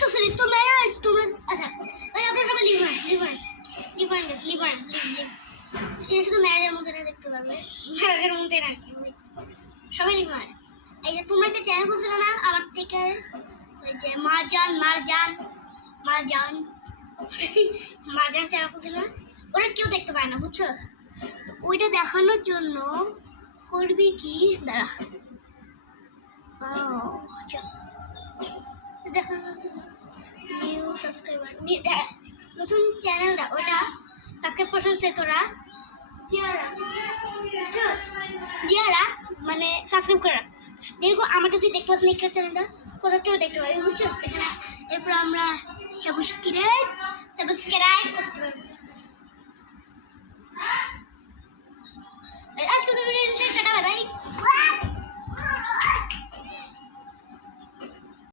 তো সরি তোমরা আচ্ছা ওই আপনারা সবাই লিভার এটা শুধু ম্যারেজের মধ্যে না দেখতে পারবে ম্যারেজের মধ্যে না কি সবাই লিভার এই যে তোমরা একটা চ্যানেল খুলছিল না আমার থেকে ওই যে মারজান চ্যানেল খুলছিল না ওরা কেউ দেখতে পারে না বুঝছো তো ওইটা দেখানোর জন্য করবি কি দাঁড়া আচ্ছা দেখানোর জন্য নিউ সাবস্ক্রাইবার নতুন চ্যানেলটা ওটা সাবস্ক্রাইব করছে তোরা দিয়ারা মানে সাবস্ক্রাইব করা যেরকম আমাদের যদি দেখতে পাচ্ছি নেক্সট চ্যানেলটা কোথাও দেখতে পারি বুঝছো এখানে এরপর আমরা সাবস্ক্রাইব করতে পারবো আজকে ভিডিও টাটা বাই বাই